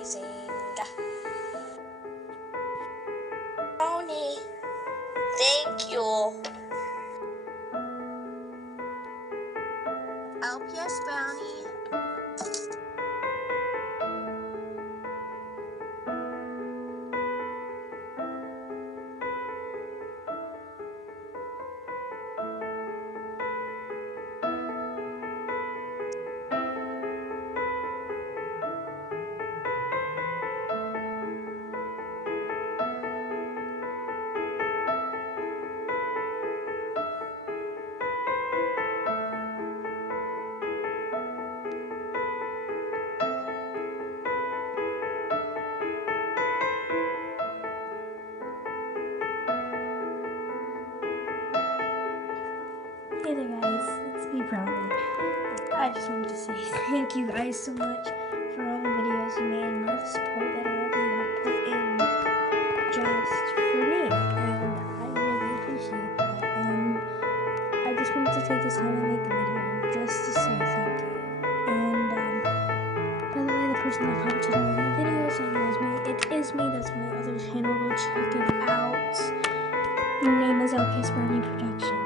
amazing. Brownie, thank you. LPS Brownie. Hey there guys, it's me Brownie. I just wanted to say thank you guys so much for all the videos you made and all the support that all of you have put in just for me. And I really appreciate that. And I just wanted to take this time to make the video just to say thank you. And by the way, the person that commented on my videos, I know it is me. That's my other channel. Go check it out. Her name is LPS Brownie Production.